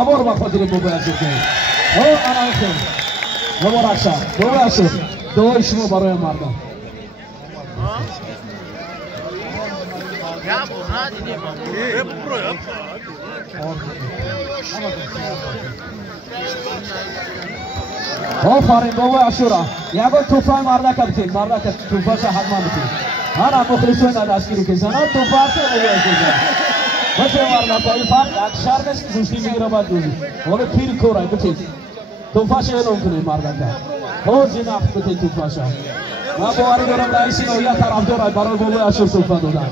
Amor ba خاطر مبارک او انا خیر مبارک شه مبارک شه دعای شما برای مردم آفرین بابا اشورا یگان توفای مردک بتین مردک توفاش حتما بتین انا مخلصون دستگیری که زنان توفاش مبارک شه بچه مردم تا این فرق یک شهر نیست که زوشتی میگیره باید دوزی ولی پیر کورای بتین توفاش اعلام کنید مردک خوزی نفت بتین توفاش من باوری دارم در این سینویه طرف دارد برای بابا اشور توفا دادن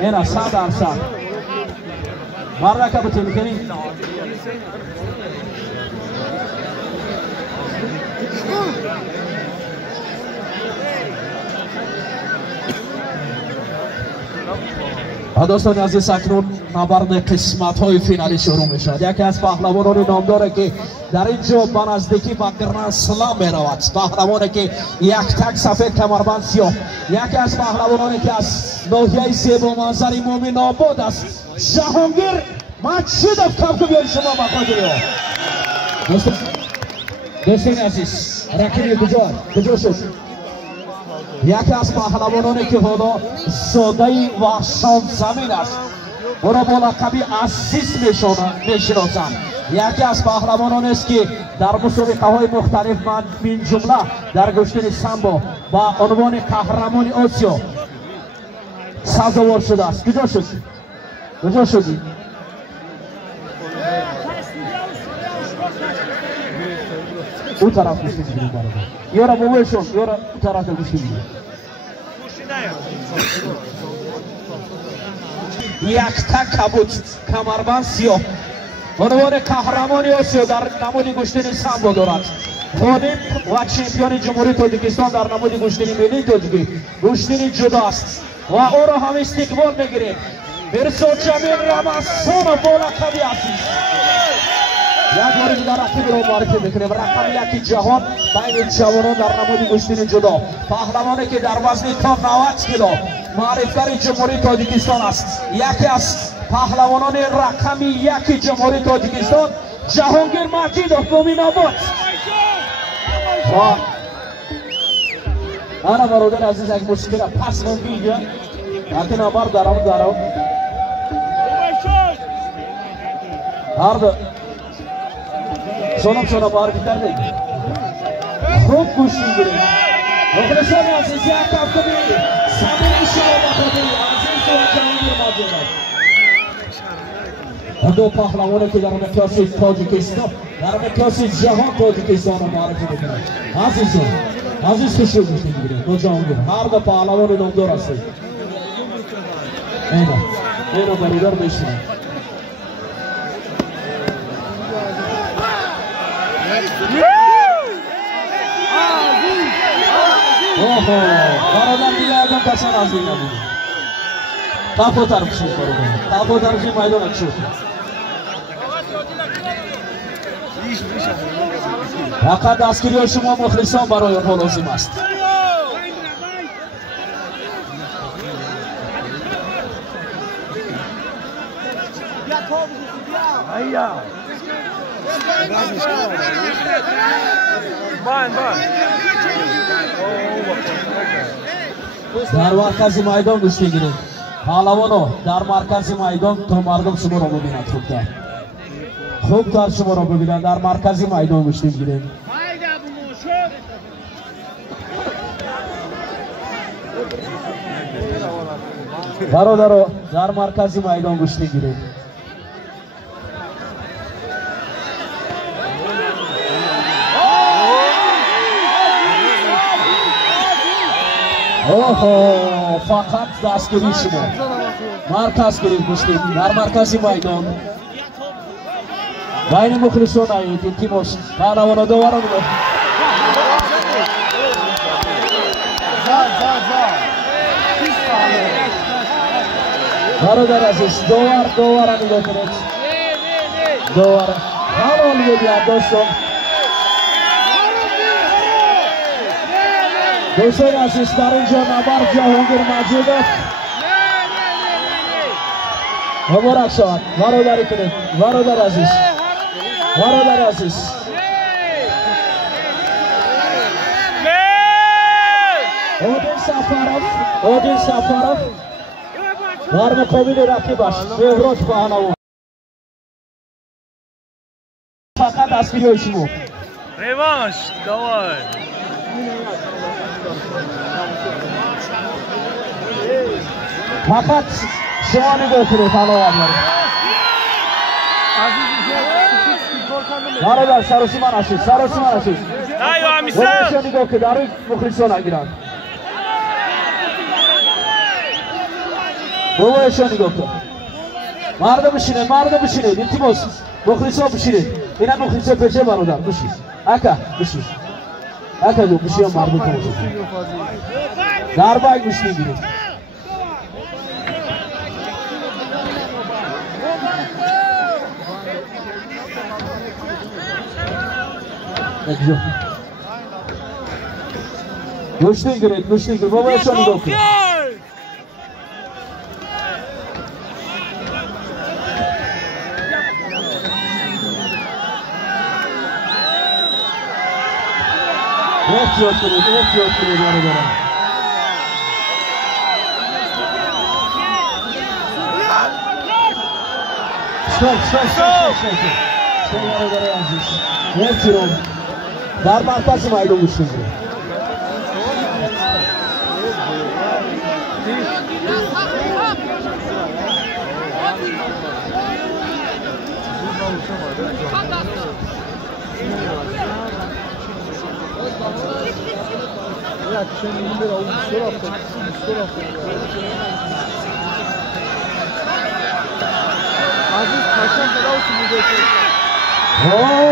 اینا 100% مردک بتین کنید دوستان عزیز اکنون نبرد قسمت های فینالی شروع می شود. یکی از پهلوانان نامدار که در اینجا به نزدیکی به گرند سلام می رود، پهلوانی که یک تک سفید کمربند سیاه، یکی از پهلوانانی که از ناحیه زیبا منظر مومن آباد است، جهانگیر مجیدوف کم که بیاری شما بخاطر دوستان عزیز رقیب کجا شد؟ یکی از پهلوانانی که خدا زاده و شان زمین است او را با لقب عزیز میشناسند. یکی از پهلوانان است که در مسابقه های مختلف من جمله در گشتن سامبو با عنوان قهرمان آسیا سزاوار شده است. کجا شدی؟ اون طرف گوشتی بگیریم برادر یارا بابایشون یارا اون طرف گوشتی بگیریم یک تک کبوت کمربند سیاه عنوان قهرمانی آسیا در نماد گشتن سامبو دارد. خادم و چمپیون جمهوری تاجیکستان در نماد گشتن ملی تاجیکی گشتن جدا است و او را هم استقبال میگیریم. میرزا جمیل رمضان با لقب عزیز یک بار دیگر رقیب را معرفی میکنیم. رقم یکی جهان بین جوانان در نماد گشتن جدا، پهلوانی که در وزن تا 90 کیلو معرفگر جمهوری تاجیکستان است. یکی از پهلوانان رقم یک جمهوری تاجیکستان جهانگیر مجیدوف مومن آباد. انا برادر عزیز یک موسیقی را پس میگه لیکن امر دارم هر سونم بار بیتر نگی خوب گوش میگیریم. مخلصان عزیز یک کف کنید سمیر شما بخاطر عزیز و جهانگیر مجیدوف دو پهلوانی که در مقیاس تاجیکستان در مقیاس جهان تاجیکستان را معرفی میکنند. عزیز خوش رو گوش میگیریم دو جهانگیر هر دو پهلوان نامدار هستید. اینو برادر بشنید. برادر دیگه ادام کسان از این نبود تاپو طرف شد برادر تاپو طرف شد مایدان شد فقط دستگیری شما مخلصان برای آنها لازم است. در مرکز میدان گوش بگیرید. پهلوانو در مرکز میدان تا مردم شما را ببینند. خوبتر شما را ببینند. در مرکز میدان گوش بگیرید. برادر در مرکز میدان گوش بگیرید. فقط دستگیری شما مرکز گیرید گوش بگیرید. در مرکز میدان بین مخلصان آیید تیموش پهلوان دوارم برادر عزیز دوار نگاه کنید. دوار حال بگید دوستان. دوستان عزیز در اینجا نبرد جهانگیر مجیدوف مبارک شود. برادری کنید برادر عزیز برادر عزیز اودین سفارов در مقابل رقیبش بهروز پهلوان فقط دستگیری شما revanş davay فقط شما نگاه کنید پهلوان‌ها برادر سرسی من اشید ayo amisa شما نگاه که در مخلصان نگیرند بابایشان نگاه کن مردم بشینید التماس مخلصا بشینید اینا مخلصا پیشه برادر بشید اکا بشید اکا جو بشید مردم بشید در باید بشید گوشتی گرید بابایشان نگاه کن احتیاط کنید برادران استاپ برادر عزیز احترام در مرکز میدان گوشید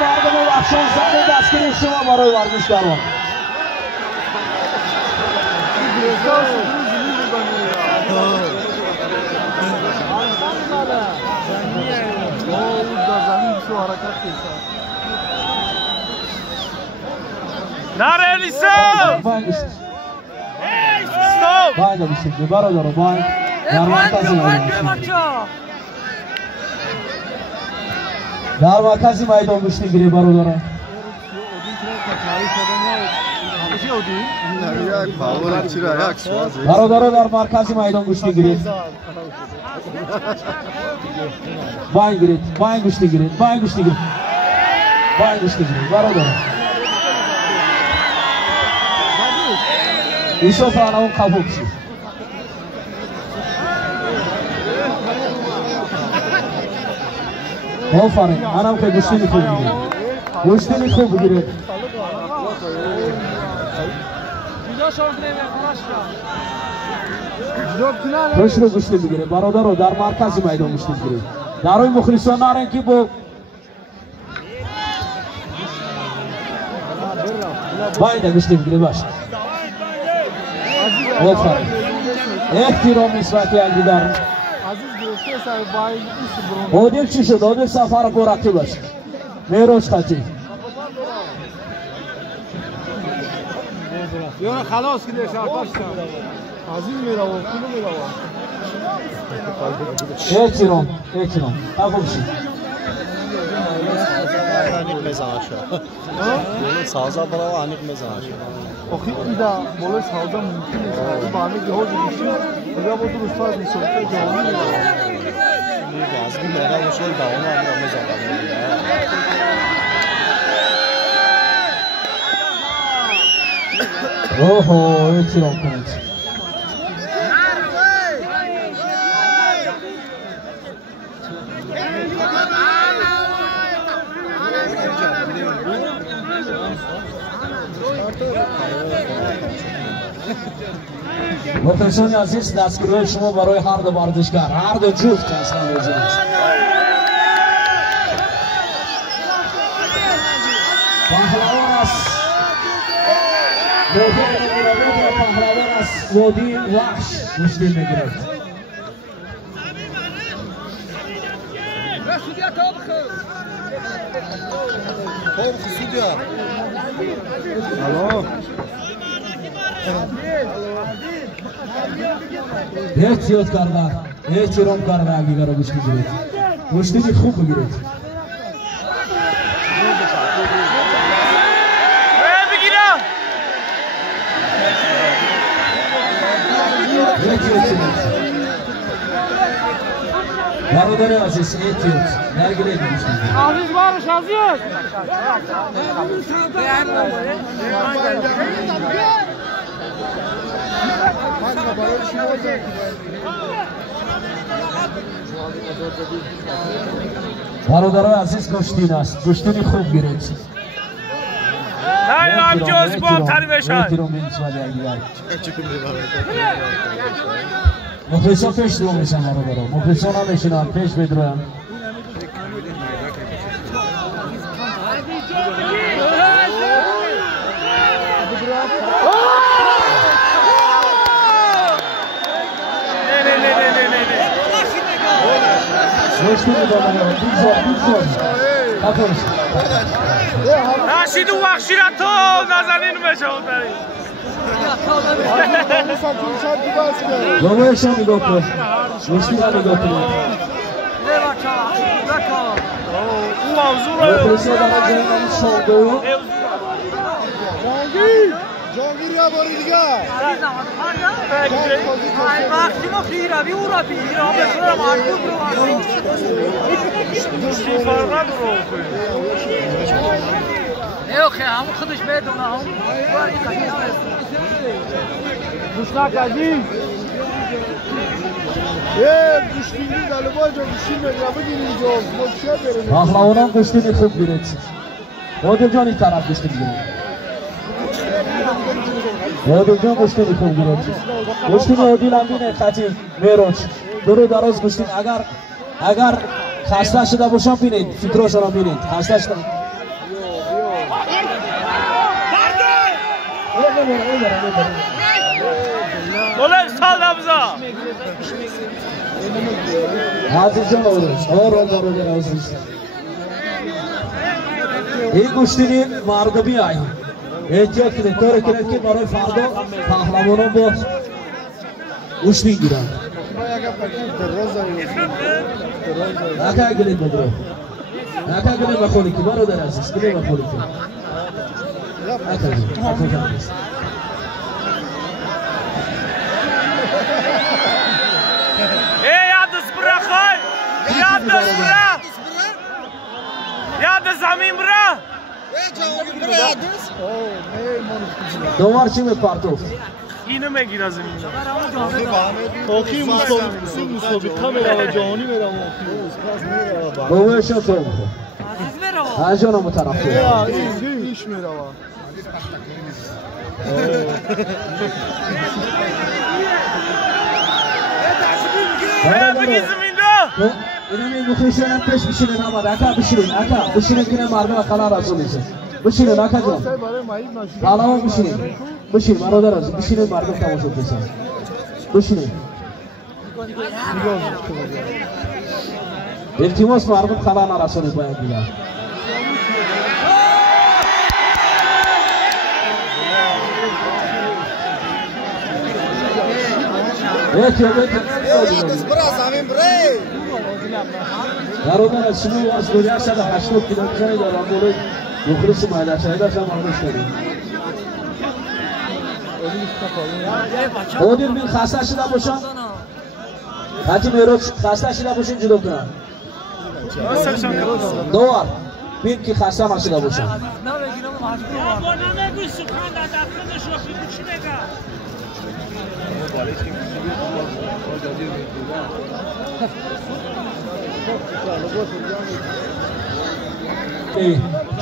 مردم بخشان زده دستگیری شما برای ورزشکاران Nereli sen? Stop! Bayda bir şekilde baradaru bay. Dar markazi maydon güçlü giri baradaru. Baradaru dar markazi maydon güçlü giri. Bay güçlü giri. Baradaru. Yusuf Hanım'ın kapısı. Aferin. Anam ki güçlü giriyor. Köşkü güçlü giriyor. Barodaro dar markazi maydon güçlü giriyor. Daroy mukhlisonların ki bu bayda güçlü giriyor baş. Aferin. Ehtiram nisbati algidar. Odil çi şud, odil safara ko rakhi baş. Mehroz khati. Yo khalas ki lesh arpaşta. Aziz mera o, kulu mera o. Ehtiram. Afobşi. Anik mezaşa. Böyle sağza bravo anik mezaşa. Oxi ida bola sağda mümkün değil. Bani ki hoş bir şey. Ya bu dur ustad nisbete cevabı ne? Az bir mera bu şey davana amra mezaşa. Oho, ehtiram kunuz. مخلصان عزیز دستگیری شما برای هر دو ورزشکار هر دو جفت انسان لازم است پهلوان است پهلوان است وادی وحش مشتی میگیرد احتیاط کردن احترام کردن اگه گره گوش بگیرید گوشتی خوب بگیرید برادر عزیز احتیاط درگیری میشید. عزیز باش عزیز. برادر عزیز گشتین است. گشتین خوب گرفت. نه هم جز بام تری بشن. مخلصان پیش درو میشن برادر. مخلصان هم میشنن پیش بدرویم. رشید و بخشیرت تو نزنین بشه داری بابایش هم نگاه کن مشتی هم نگاه کن او موضوع رو مخلصی دارم جایی هم شاده جانگیر یا باری دیگه وقتی ما پیروی او را پیرا به طور مرکوب رو دوستی فرقت رو اوکی همون خودش بدونه هم دوستناک عزیز گوشتینی دلبای جا گوشتین بگرابه دین اینجا مکشه بریم پهلوانان گشتین خوب گرفت عادل جان این طرف گشتین گرفت عادل جان گشتین خوب گرفت گشتین عادل هم بینه خطی میروچ درو دراز گشتین اگر خسته شده باشم بینید فکراشان هم بینید خسته شده بله سال نبزا عزیز جان آرام عزیز این گشتینی مردمی آئی احتیاط کنید طور کنید که برای فردا پهلوانان با گشتین گیرند نکه گلید بدرو نکه گلید بخوری که برادر عزیز گلید بخوری که نکه گلید یاد زمین برا دوار چی میپرتوف اینو میگیر از زمین آخی مصابی کاملا و جهانی میرم بوهشون تو هر جانا مطرف تو ایش میرم بگی زمین دو اینم این مخلصیان پیش بشینه نامد اکا بشینه کنه مردم خلا رسول میشه بشینه اکا جان حالا بشینه برادر عزیز بشینه مردم تماشا بشن بشینه التماس مردم خلا نرسونه باید بیان برادر از شما از گذشت 180 کیلومتر در آموره مخلص مهدر شهیدش هم آموز کنیم عادل بین خسته شده باشن حتی میروچ خسته شده باشن جدا کنن دوار بین که خسته نشده باشن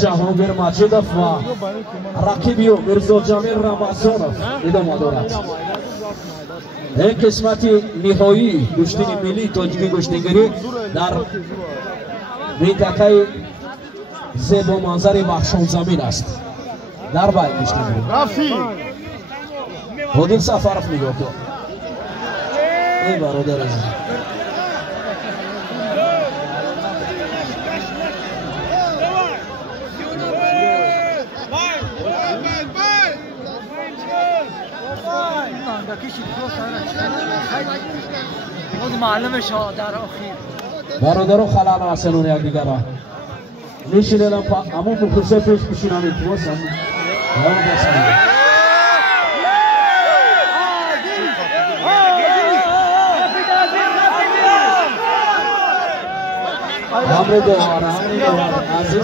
جهانگیر ماجدوف و رقیبیو میرزا جمیل رمضانوف ادامه دارد. این قسمت نهایی گشتین ملی تاجیکی گشتینگری در منطقه زیبا منظر بخشان زمین است. در باید گشتینگری عادل سفرف نگاه کن. ای برادر عزیز برادران خلال رسنون یک دیگر را نشینیدم همون مخلصه پیش بشینم التماس همون دست میگه Hamre doğara, hamre doğara.